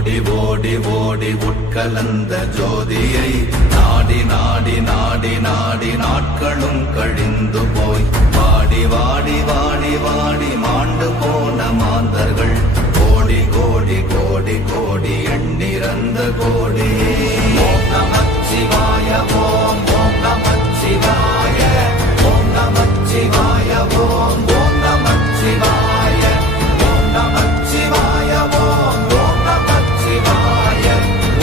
ஓடி ஓடி ஓடி உட்கலந்த ஜோதியை நாடி நாடி நாடி நாடி நாட்களும் கழிந்து போய் வாடி வாடி வாடி வாடி மாண்டு போன மாந்தர்கள் கோடி கோடி கோடி கோடி எண்ணிறந்த கோடி. ஓம் நமச்சிவாய ஓம் ஓம் நமச்சிவாய ஓம் நமச்சிவாய ஓம் ஓம் நமச்சிவாய ஓம் நமச்சிவாய ஓம் ஓம் நமச்சிவாய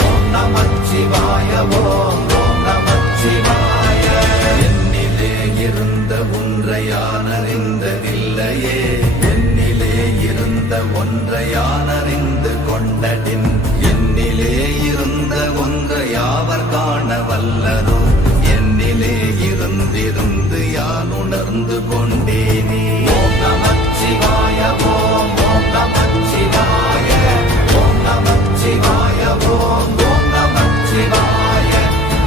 ஓம் நமச்சிவாய ஓம் ஓம் நமச்சிவாய. என்னிலே இருந்த ஒன்றை யான் அறிந்ததில்லையே, என்னிலே இருந்த ஒன்றை யான் அறிந்து கொண்டடின், என்னிலே இருந்த ஒன்றை யாவர் காண வல்லரோ, என்னிலே இருந்திருந்து யான் உணர்ந்து கொண்டேனே. ஓம் நமச்சிவாய ஓம் ஓம் நமச்சிவாய ஓம் நமச்சிவாய ஓம் ஓம் நமச்சிவாய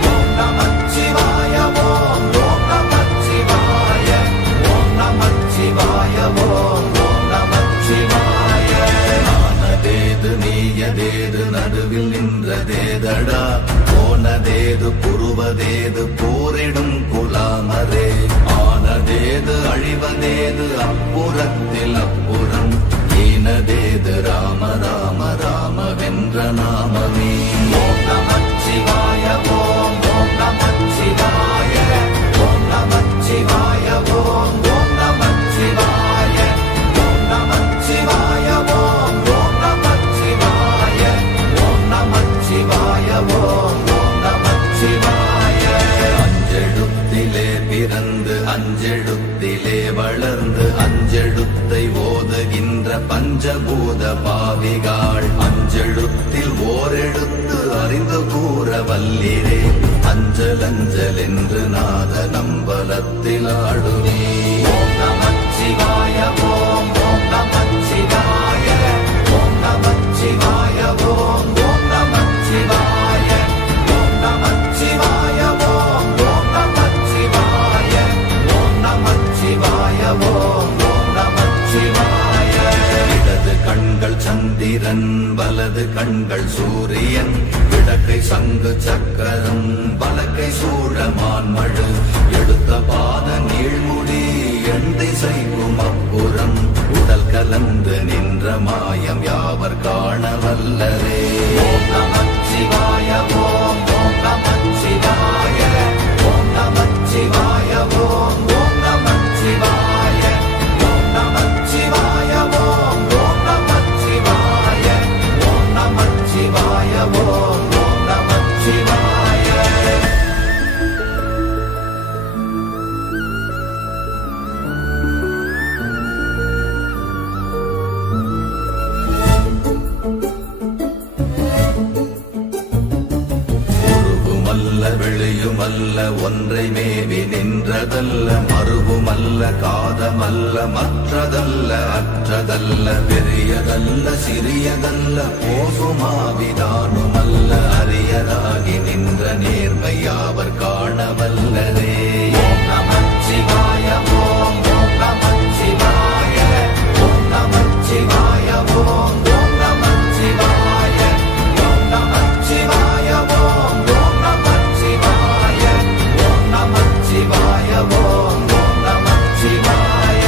ஓம் நமச்சிவாய ஓம் ஓம் நமச்சிவாய ஓம் நமச்சிவாய ஓம் ஓம் நமச்சிவாய. ஆனதேது நீயதேது நடுவில் நின்றதேதடா, போனதேது புருவதேது போரிடும் குலாமரே, ஆனதேது அழிவதேது அப்புறத்தில் அப்புறம், ஈனதேது ராம ராம ராம வென்ற நாமமே. ஓம் நமச்சிவாய ஓம் ஓம் நமச்சிவாய ஓம் நமச்சிவாய ஓம் ஓம் நமச்சிவாய ஓம் நமச்சிவாய ஓம் ஓம் நமச்சிவாய ஓம் நமச்சிவாய ஓம் ஓம் நமச்சிவாய. அஞ்செழுத்திலே பிறந்து அஞ்செழுத்திலே வளர்ந்து அஞ்செழுத்தை ஓதுகின்ற பஞ்சபூத பாவிகாள், அஞ்செழுத்தில் ஓரெழுத்து அறிந்து கூற வல்லிரே, அஞ்சல் அஞ்சல் என்று நாத நம்பலத்தில் ஆடுவே. ஓம் நமச்சிவாய ஓம் ஓம் நமச்சிவாய ஓம் நமச்சிவாய ஓம் ஓம் நமச்சிவாய ஓம் நமச்சிவாய ஓம் ஓம் நமச்சிவாய ஓம் நமச்சிவாய ஓம் ஓம் நமச்சிவாய. இடது கண்கள் சந்திரன் வலது கண்கள் சூரியன், இடக்கை சங்கு சக்கரம் வலக்கை சூழமான் மழு, எடுத்த பாத நீழ்முடி எண் திசைக்கும் அப்புறம், உடல் கலந்து நின்ற மாயம் யாவர் காண வல்லரே. ஓம் நமச்சிவாய ஓம் ஓம் நமச்சிவாய ஓம் நமச்சிவாய ஓம் ஓம் நமச்சிவாய ஓம் நமச்சிவாய ஓம் ஓம் நமச்சிவாய ஓம் நமச்சிவாய ஓம் ஓம் நமச்சிவாய. உருவுமல்ல வெளியுமல்ல ஒன்றை மேவி நின்றதல்ல, மறுவுமல்ல காதமல்ல மற்றதல்ல அற்றதல்ல, பெரியதல்ல சிறியதல்ல போசுமாவிதானுமல்ல, அரியதாகி நின்ற நேர்மை யாவர் காண வல்லரே. ஓம் நமச்சிவாய ஓம் ஓம் நமச்சிவாய ஓம் நமச்சிவாய ஓம் ஓம் நமச்சிவாய ஓம் நமச்சிவாய ஓம் ஓம் நமச்சிவாய ஓம் நமச்சிவாய ஓம் ஓம் நமச்சிவாய.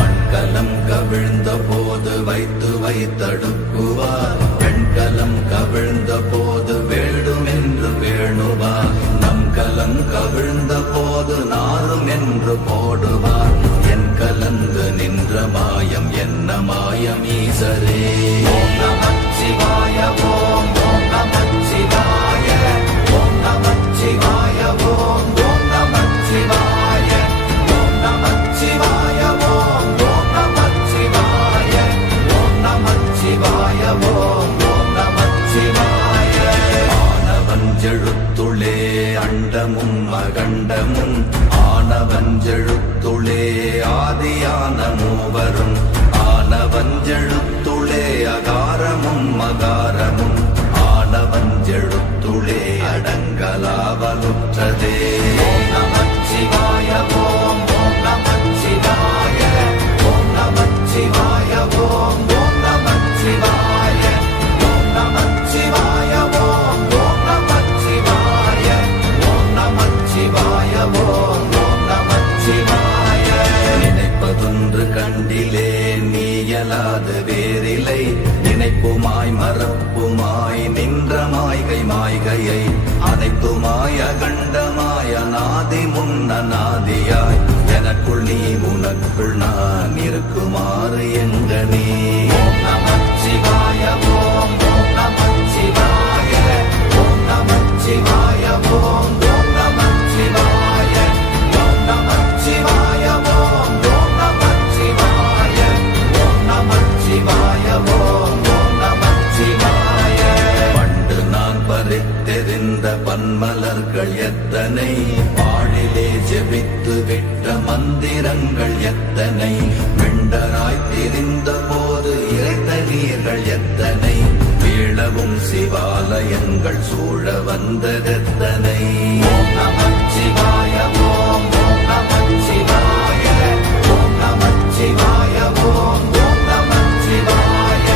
மண்கலம் கவிழ்ந்த போது வைத்து வைத்தடுக்குவார், பெண்கலம் கவிழ்ந்த போது வேண்டும் என்று வேணுவார், நம் கலம் கவிழ்ந்த போது நாரும் என்று போடுவார், என் கலந்து நின்ற மாயம் என்ன மாயம் ஈசரே. ஓம் நமச்சிவாய ஓம் ஓம் நமச்சிவாய ஓம் நமச்சிவாய ஓம் ஓம் நமச்சிவாய ஓம் நமச்சிவாய ஓம் ஓம் நமச்சிவாய ஓம் நமச்சிவாய ஓம் ஓம் நமச்சிவாய. ஆனவஞ்செழுத்துளே அண்டமும் அகண்டமும், ஆனவஞ்செழுத்துளே ஆதியான மூவரும், ஆனவஞ்செழுத்துளே அகாரமும் மகாரமும், ஆனவஞ்செழுத்துளே அடங்கலாவலுற்றதே. ஓம் நமச்சிவாய ஓம் ஓம் நமச்சிவாய ஓம் நமச்சிவாய ஓம் ஓம் நமச்சிவாய ஓம் நமச்சிவாய ஆதி முன்னநாதியாய் எனக்குள் நீ உனக்குள் நான் இருக்குமாறு எங்கனே. ஓம் நமச்சிவாய ஓம் ஓம் நமச்சிவாய ஓம் நமச்சிவாய ஓம் ஓம் நமச்சிவாய ஓம் நமச்சிவாய ஓம் ஓம் நமச்சிவாய ஓம் நமச்சிவாய ஓம் ஓம் நமச்சிவாய. பண்டு நான் பறித்தெறிந்த பன்மலர்கள் எத்தனை, பாழிலே ஜெபித்து விட்ட மந்திரங்கள் எத்தனை, வெண்டராய் திரிந்த போது இறைத்த நீர்கள் எத்தனை, வீழவும் சிவாலயங்கள் சூழ வந்ததெத்தனை. ஓம் நமச்சிவாய ஓம் ஓம் நமச்சிவாய ஓம் நமச்சிவாய ஓம் ஓம் நமச்சிவாய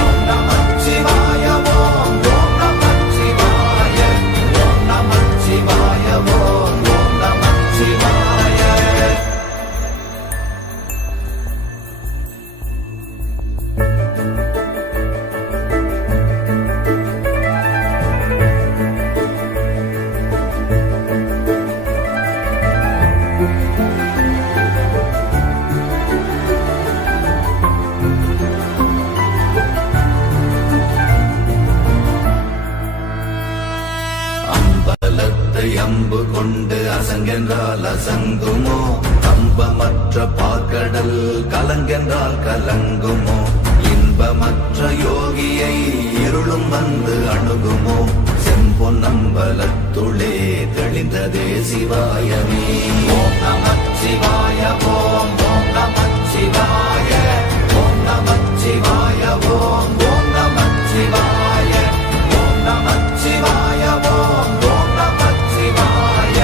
ஓம் நமச்சிவாய ஓம் ஓம் நமச்சிவாய ஓம் நமச்சிவாய ஓம் ஓம் நமச்சிவாய. அம்பலத்தை அம்பு கொண்டு அசங்கென்றால் அசங்குமோ, கம்பமற்ற பாக்கடல் கலங்கென்றால் கலங்குமோ, இன்பமற்ற யோகியை இருளும் வந்து அணுகுமோ, செம்பொன்னம்பலத்துளே தெளிந்ததே சிவாயமே. ஓம் நமச்சிவாய ஓம் ஓம் நமச்சிவாய ஓம் நமச்சிவாய ஓம் ஓம் நமச்சிவாய ஓம் நமச்சிவாய ஓம் ஓம் நமச்சிவாய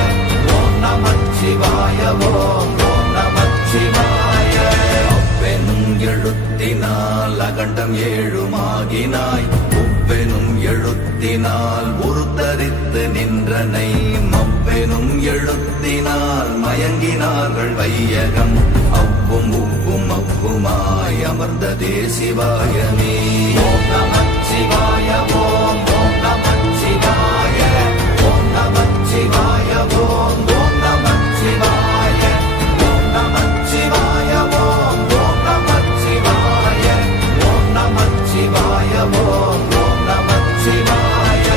ஓம் நமச்சிவாய ஓம் ஓம் நமச்சிவாய. அவ்வெனும் எழுத்தினால் அகண்டம் ஏழுமாகினாய், உவ்வெனும் எழுத்தினால் உருத்தரித்து நின்றனை, மவ்வெனும் எழுத்தினால் மயங்கினார்கள் வையகம், அவ்வும் உவ்வும் அவ்வுமாய் அமர்ந்ததே சிவாயமே. ஓம் நமச்சிவாய ஓம் ஓம் நமச்சிவாய ஓம் நமச்சிவாய ஓம் ஓம் நமச்சிவாய ஓம் நமச்சிவாய ஓம் ஓம் நமச்சிவாய ஓம் நமச்சிவாய ஓம் ஓம் நமச்சிவாய.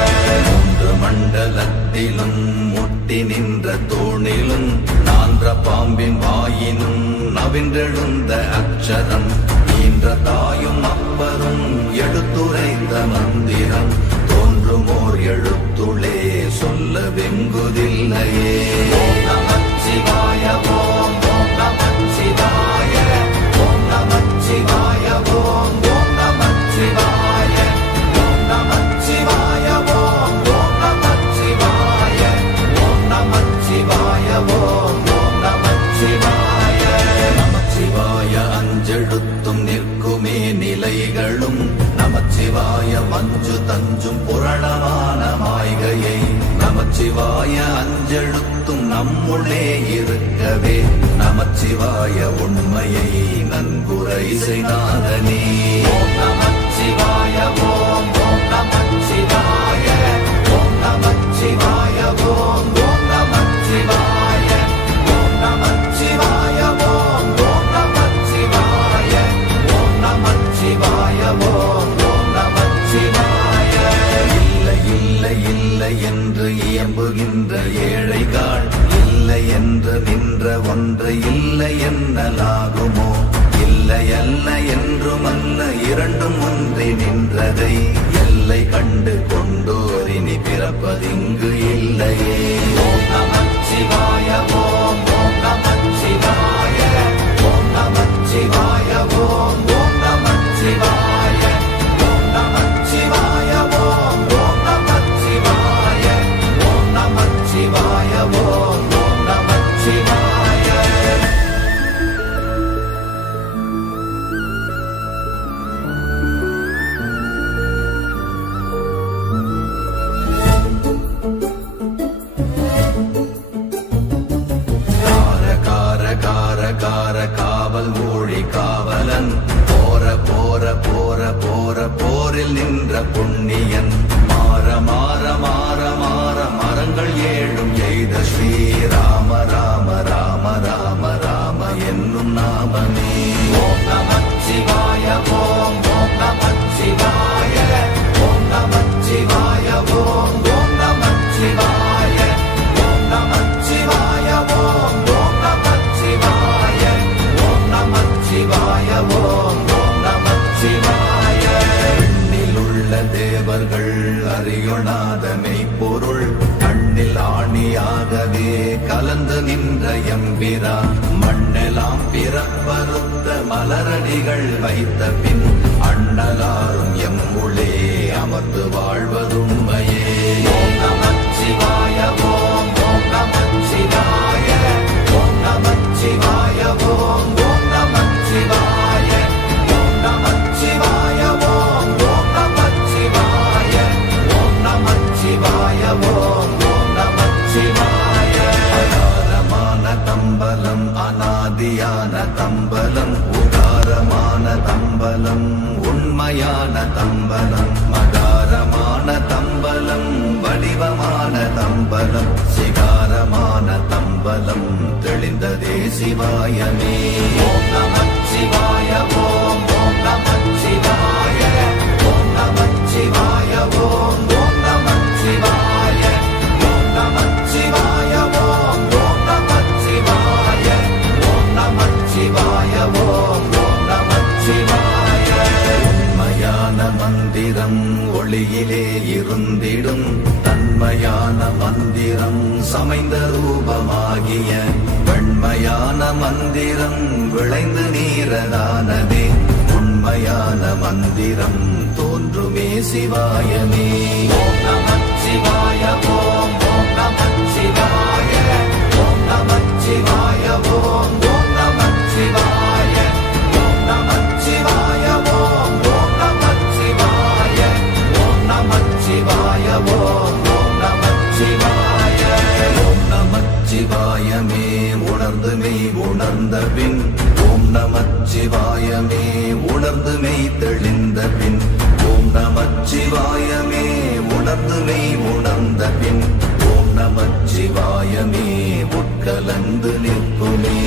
மூன்று மண்டலத்திலும் முட்டி நின்ற தூணிலும் நான்ற பாம்பின் வாயினும் நவின்றெழுந்த அக்ஷரம், ஈன்ற தாயும் அப்பரும் எடுத்துரைத்த மந்திரம், தோன்றுமோர் எழுத்துளே சொல்ல வெங்குதில்லையே. ஓம் நமச்சிவாய ஓம் ஓம் நமச்சிவாய ஓம் நமச்சிவாய ஓம் ஓம் நமச்சிவாய ஓம் நமச்சிவாய ஓம் ஓம் நமச்சிவாய ஓம் நமச்சிவாய ஓம் ஓம் நமச்சிவாய. நமச்சிவாய அஞ்செழுத்தும் நிற்குமே நிலைகளும், நமச்சிவாய மஞ்சு தஞ்சும் புரணமான மாய்கையை, நமச்சிவாய அஞ்செழுத்தும் நம்முள்ளே இருக்கவே, நமச்சிவாய உண்மையை நன்குரை செய்தாதனே. ஓம் நமச்சிவாய ஓம் ஓம் நமச்சிவாய ஓம் நமச்சிவாய ஓம் ஓம் நமச்சிவாய ஓம் நமச்சிவாய ஓம் ஓம் நமச்சிவாய ஓம் நமச்சிவாய ஓம் ஓம் நமச்சிவாய. இல்லை இல்லை இல்லை என்று இயம்புகின்ற ஏழைகள், இல்லை என்று நின்ற ஒன்று இல்லை என்னலாகுமோ, இல்லை அல்ல என்றுமல்ல இரண்டும் ஒன்றி நின்றதை, எல்லை கண்டு கொண்டோரினி பிறப்பதிங்கு இல்லையே. ஓம் நமச்சிவாய ஓம் ஓம் நமச்சிவாய ஓம் நமச்சிவாய ஓம் ஓம் நமச்சிவாய ஓம் நமச்சிவாய ஓம் ஓம் நமச்சிவாய ஓம் நமச்சிவாய ஓம் ஓம் நமச்சிவாய. தேவர்கள் அறியொணாத மெய்ப்பொருள் கண்ணில் ஆணியாகவே கலந்து நின்ற எம்பிரா மண்ணெல்லாம் பிறப்பறுத்த மலரடிகள் வைத்த பின் அண்ணலாரும் எம்முளே அமர்ந்து வாழ்வதுண்மையே. ஓம் நமச்சிவாய ஓம் ஓம் நமச்சிவாய ஓம் நமச்சிவாய ஓம் ஓம் நமச்சிவாய ஓம் நமச்சிவாய ஓம் ஓம் நமச்சிவாய ஓம் நமச்சிவாய ஓம் ஓம் நமச்சிவாய. அகாரமான தம்பலம் அநாதியான தம்பலம் உகாரமான தம்பலம் உண்மையான தம்பலம் மகாரமான தம்பலம் வடிவமான தம்பலம் சிகாரமான தம்பலம் தெளிந்ததே சிவாயமே. ஓம் நமச்சிவாய ஓம் ஓம் நமச்சிவாய ஓம் நமச்சிவாய ஓம் ஓம் நமச்சிவாய ஓம் நமச்சிவாய ஓம் ஓம் நமச்சிவாய ஓம் நமச்சிவாய ஓம் ஓம் நமச்சிவாய. உண்மையான மந்திரம் ஒளியிலே இருந்திடும் தன்மையான மந்திரம் சமைந்த ரூபமாகிய வெண்மையான மந்திரம் விளைந்து நீரதானதே உண்மையான மந்திரம் தோன்றுமே சிவாயமே. ஓம் நமச்சிவாய ஓம் ஓம் நமச்சிவாய ஓம் நமச்சிவாய ஓம் ஓம் நமச்சிவாய ஓம் நமச்சிவாய ஓம் ஓம் நமச்சிவாய ஓம் நமச்சிவாய ஓம் ஓம் நமச்சிவாய. ஓம் நமச்சிவாயமே உணர்ந்து மெய் உணர்ந்த பின் ஓம் நமச்சிவாயமே உணர்ந்து மெய் தெளிந்த பின் ஓம் நமச்சிவாயமே உணர்ந்து மெய் உணர்ந்த பின் ஓம் நமச்சிவாயமே உட்கலந்து நிற்குமே.